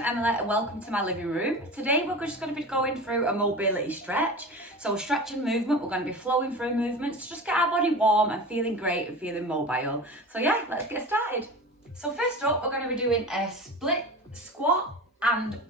I'm Emily and welcome to my living room. Today we're just going to be going through a mobility stretch. So stretch and movement, we're going to be flowing through movements to just get our body warm and feeling great and feeling mobile. So yeah, let's get started. So first up, we're going to be doing a split squat and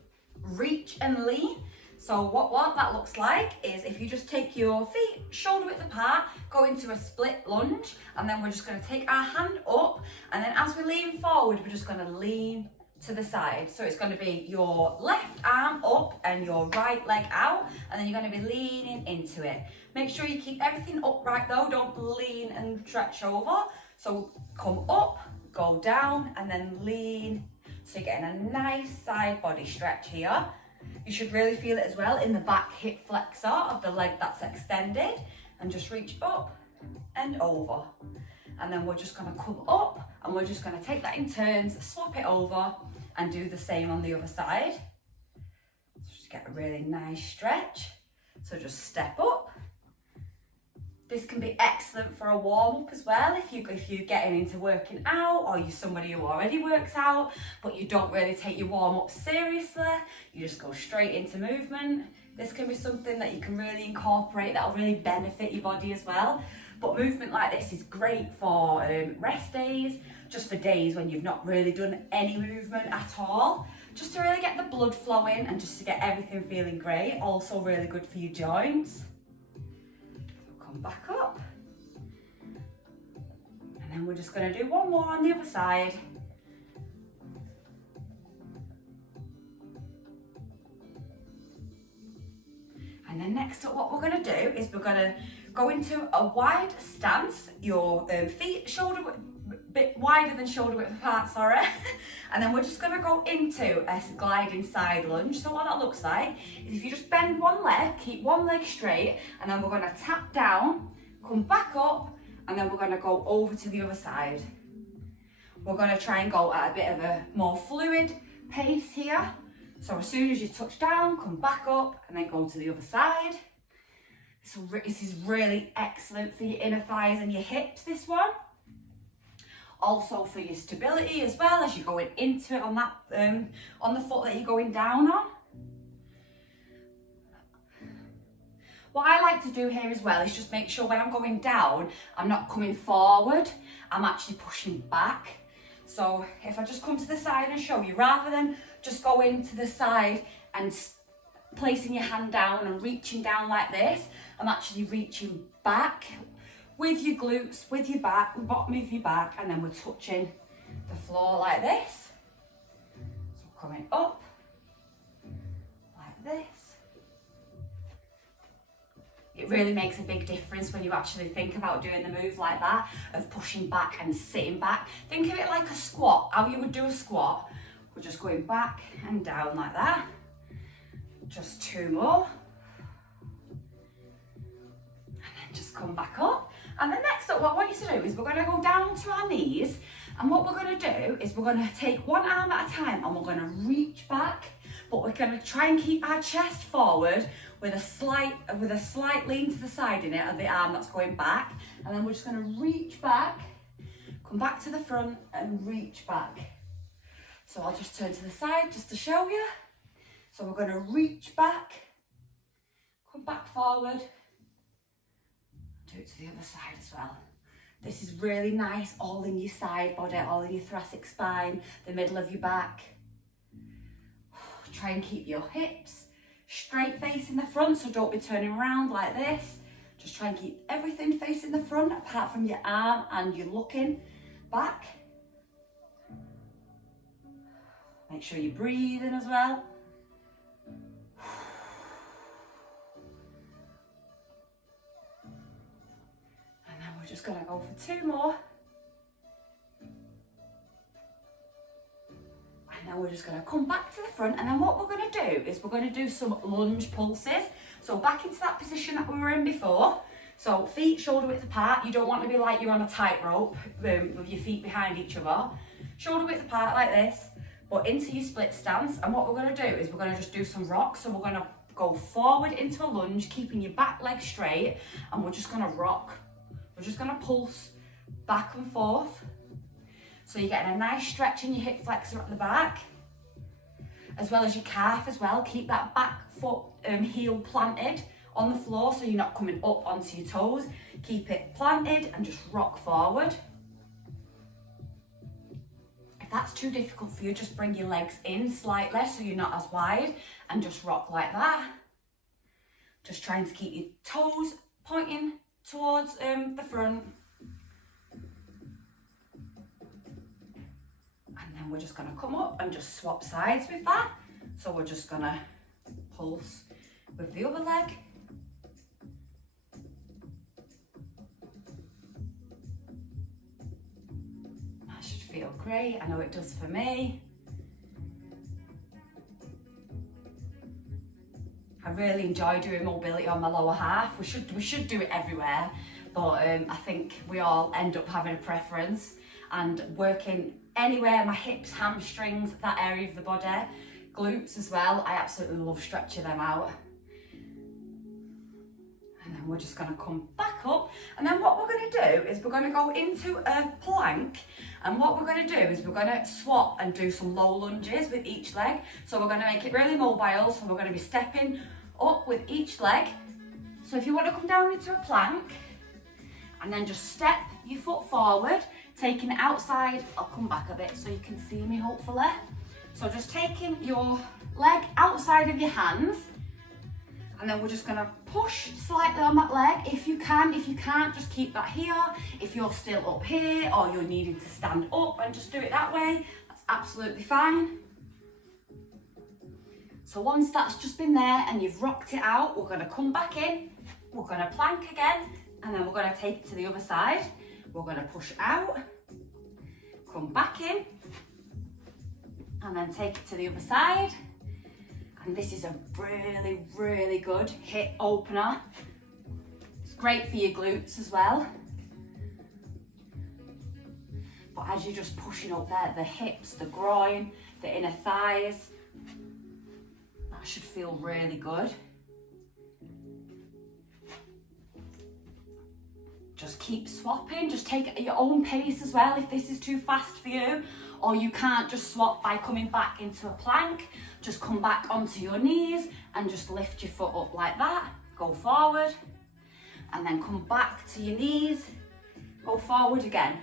reach and lean. So what that looks like is if you just take your feet shoulder width apart, go into a split lunge, and then we're just going to take our hand up, and then as we lean forward, we're just going to lean to the side. So it's going to be your left arm up and your right leg out, and then you're going to be leaning into it. Make sure you keep everything upright though, don't lean and stretch over. So come up, go down, and then lean. So you're getting a nice side body stretch here. You should really feel it as well in the back hip flexor of the leg that's extended, and just reach up and over. And then we're just going to come up and we're just going to take that in turns, swap it over and do the same on the other side. So just get a really nice stretch. So just step up. This can be excellent for a warm up as well if you're getting into working out, or you're somebody who already works out but you don't really take your warm up seriously. You just go straight into movement. This can be something that you can really incorporate that'll really benefit your body as well. But movement like this is great for rest days, just for days when you've not really done any movement at all, just to really get the blood flowing and just to get everything feeling great. Also really good for your joints. Come back up, and then we're just going to do one more on the other side. And then next up, what we're going to do is we're going to go into a wide stance, your feet shoulder width, bit wider than shoulder width apart, sorry. And then we're just going to go into a gliding side lunge. So what that looks like is if you just bend one leg, keep one leg straight, and then we're going to tap down, come back up, and then we're going to go over to the other side. We're going to try and go at a bit of a more fluid pace here. So as soon as you touch down, come back up, and then go to the other side. So this is really excellent for your inner thighs and your hips, this one. Also for your stability as well as you're going into it on that on the foot that you're going down on. What I like to do here as well is just make sure when I'm going down, I'm not coming forward, I'm actually pushing back. So if I just come to the side and show you, rather than just going to the side and placing your hand down and reaching down like this, I'm actually reaching back with your glutes, with your back, the bottom of your back, and then we're touching the floor like this. So coming up like this. It really makes a big difference when you actually think about doing the move like that, of pushing back and sitting back. Think of it like a squat, how you would do a squat. We're just going back and down like that. Just two more. And then just come back up. And then next up, what I want you to do is we're going to go down to our knees, and what we're going to do is we're going to take one arm at a time and we're going to reach back, but we're going to try and keep our chest forward with a slight lean to the side in it of the arm that's going back, and then we're just going to reach back, come back to the front and reach back. So I'll just turn to the side just to show you. So we're going to reach back, come back forward, do it to the other side as well. This is really nice, all in your side body, all in your thoracic spine, the middle of your back. Try and keep your hips straight facing the front, so don't be turning around like this. Just try and keep everything facing the front apart from your arm, and you're looking back. Make sure you're breathing as well. We're just going to go for two more. And then we're just going to come back to the front, and then what we're going to do is we're going to do some lunge pulses. So back into that position that we were in before. So feet shoulder width apart. You don't want to be like you're on a tightrope with your feet behind each other. Shoulder width apart like this, but into your split stance. And what we're going to do is we're going to just do some rocks. So we're going to go forward into a lunge, keeping your back leg straight, and we're just going to rock. We're just going to pulse back and forth. So you're getting a nice stretch in your hip flexor at the back. as well as your calf as well. Keep that back foot heel planted on the floor so you're not coming up onto your toes. Keep it planted and just rock forward. If that's too difficult for you, just bring your legs in slightly so you're not as wide and just rock like that. Just trying to keep your toes pointing towards the front. And then we're just going to come up and just swap sides with that. So we're just going to pulse with the other leg. That should feel great. I know it does for me. I really enjoy doing mobility on my lower half. We should do it everywhere, but I think we all end up having a preference, and working anywhere, my hips, hamstrings, that area of the body, glutes as well. I absolutely love stretching them out. And then we're just going to come back up, and then what we're going to do is we're going to go into a plank, and what we're going to do is we're going to swap and do some low lunges with each leg. So we're going to make it really mobile, so we're going to be stepping up with each leg. So if you want to come down into a plank, and then just step your foot forward, taking it outside. I'll come back a bit so you can see me hopefully. So just taking your leg outside of your hands, and then we're just going to push slightly on that leg if you can. If you can't, just keep that here. If you're still up here or you're needing to stand up and just do it that way, that's absolutely fine. So once that's just been there and you've rocked it out, we're going to come back in, we're going to plank again, and then we're going to take it to the other side. We're going to push out, come back in, and then take it to the other side. And this is a really, really good hip opener. It's great for your glutes as well. But as you're just pushing up there, the hips, the groin, the inner thighs, that should feel really good. Just keep swapping, just take it at your own pace as well if this is too fast for you, or you can't just swap by coming back into a plank. Just come back onto your knees and just lift your foot up like that, go forward, and then come back to your knees, go forward again.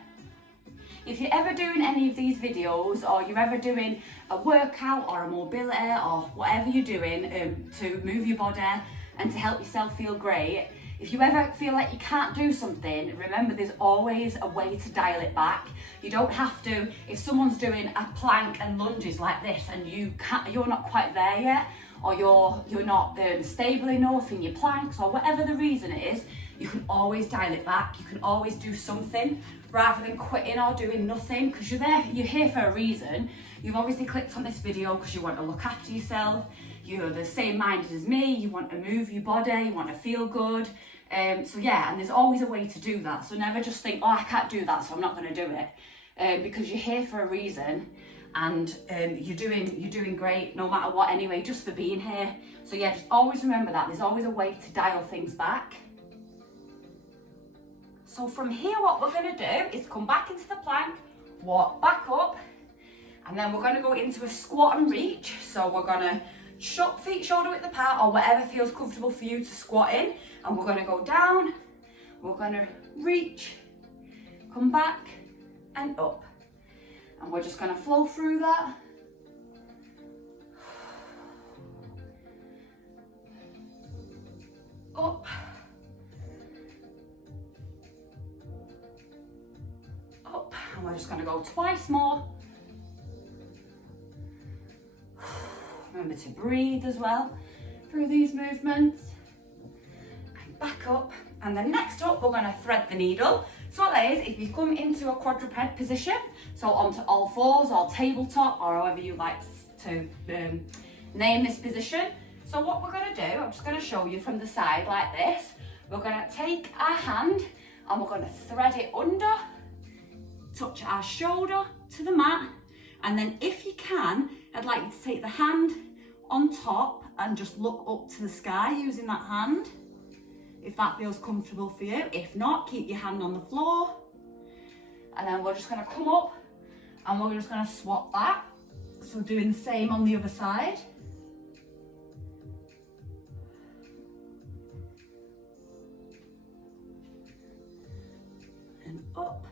If you're ever doing any of these videos, or you're ever doing a workout or a mobility or whatever you're doing to move your body and to help yourself feel great, if you ever feel like you can't do something, remember there's always a way to dial it back. You don't have to, if someone's doing a plank and lunges like this and you're not quite there yet, or you're not stable enough in your planks, or whatever the reason is, you can always dial it back. You can always do something rather than quitting or doing nothing, because you're here for a reason. You've obviously clicked on this video because you want to look after yourself. You're the same minded as me, you want to move your body, you want to feel good. So yeah, and there's always a way to do that. So never just think, oh, I can't do that, so I'm not going to do it. Because you're here for a reason, and you're doing great no matter what anyway, just for being here. So yeah, just always remember that. There's always a way to dial things back. So from here, what we're going to do is come back into the plank, walk back up, and then we're going to go into a squat and reach. So we're going to feet shoulder width apart, or whatever feels comfortable for you to squat in, and we're going to go down, we're going to reach, come back and up, and we're just going to flow through that. Up, up, and we're just going to go twice more. Remember to breathe as well through these movements. And back up, and then next up we're going to thread the needle. So what that is, if you come into a quadruped position, so onto all fours or tabletop or however you like to name this position. So what we're going to do, I'm just going to show you from the side like this. We're going to take our hand and we're going to thread it under, touch our shoulder to the mat, and then if you can, I'd like you to take the hand on top and just look up to the sky using that hand, if that feels comfortable for you. If not, keep your hand on the floor. And then we're just going to come up and we're just going to swap that. So doing the same on the other side. And up.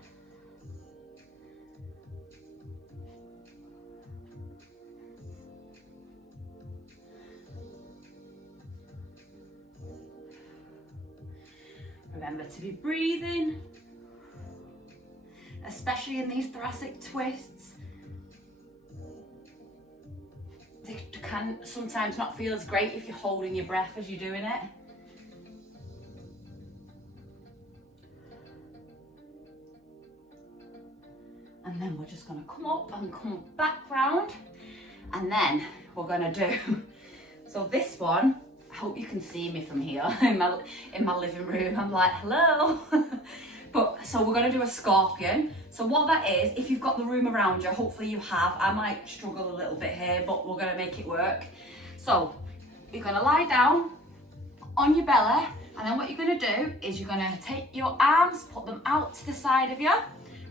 Remember to be breathing, especially in these thoracic twists. They can sometimes not feel as great if you're holding your breath as you're doing it. And then we're just going to come up and come back round. And then we're going to do, so this one, I hope you can see me from here in my living room. I'm like, hello. But so we're going to do a scorpion. So what that is, if you've got the room around you, hopefully you have. I might struggle a little bit here, but we're going to make it work. So you're going to lie down on your belly, and then what you're going to do is you're going to take your arms, put them out to the side of you,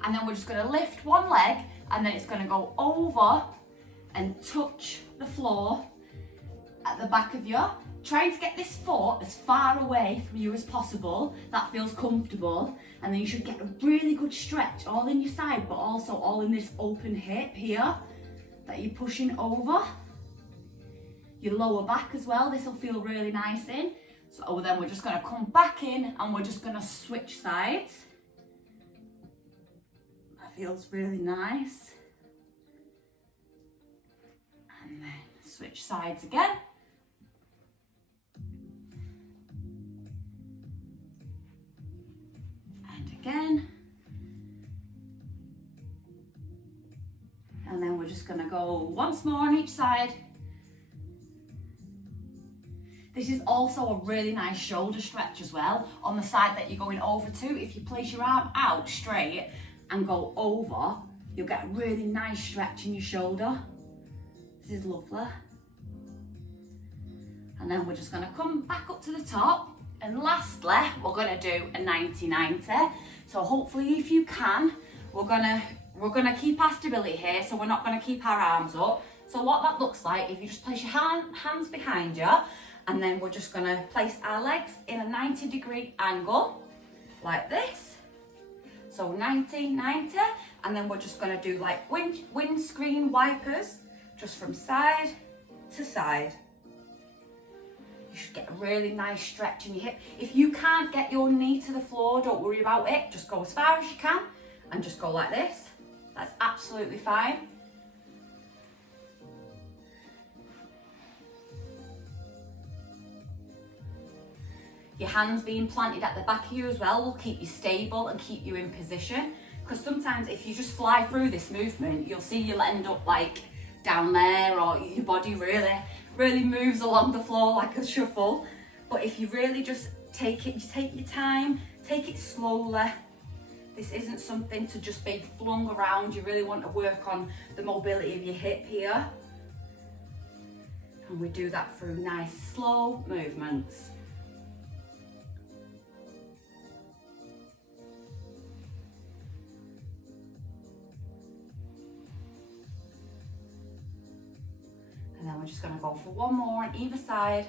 and then we're just going to lift one leg, and then it's going to go over and touch the floor at the back of you. Trying to get this foot as far away from you as possible. That feels comfortable. And then you should get a really good stretch all in your side, but also all in this open hip here that you're pushing over. Your lower back as well, this will feel really nice in. So then we're just going to come back in and we're just going to switch sides. That feels really nice. And then switch sides again. Again, and then we're just going to go once more on each side. This is also a really nice shoulder stretch as well on the side that you're going over to. If you place your arm out straight and go over, you'll get a really nice stretch in your shoulder. This is lovely. And then we're just going to come back up to the top. And lastly, we're going to do a 90-90. So hopefully if you can, we're gonna keep our stability here, so we're not going to keep our arms up. So what that looks like, if you just place your hands behind you, and then we're just going to place our legs in a 90-degree angle, like this. So 90-90, and then we're just going to do like windscreen wipers, just from side to side. You should get a really nice stretch in your hip. If you can't get your knee to the floor, don't worry about it. Just go as far as you can and just go like this. That's absolutely fine. Your hands being planted at the back of you as well will keep you stable and keep you in position. Because sometimes if you just fly through this movement, you'll see you'll end up like down there, or your body really moves along the floor like a shuffle. But if you really just take your time, take it slowly. This isn't something to just be flung around. You really want to work on the mobility of your hip here. And we do that through nice slow movements. And then we're just going to go for one more on either side.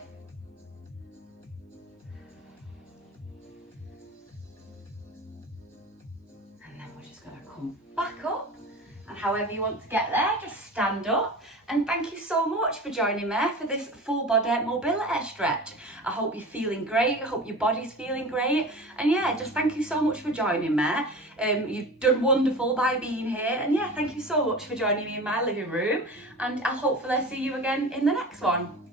And then we're just going to come back up. And however you want to get there, just stand up. And thank you so much for joining me for this full body mobility stretch. I hope you're feeling great. I hope your body's feeling great. And yeah, just thank you so much for joining me. You've done wonderful by being here. And yeah, thank you so much for joining me in my living room. And I'll hopefully see you again in the next one.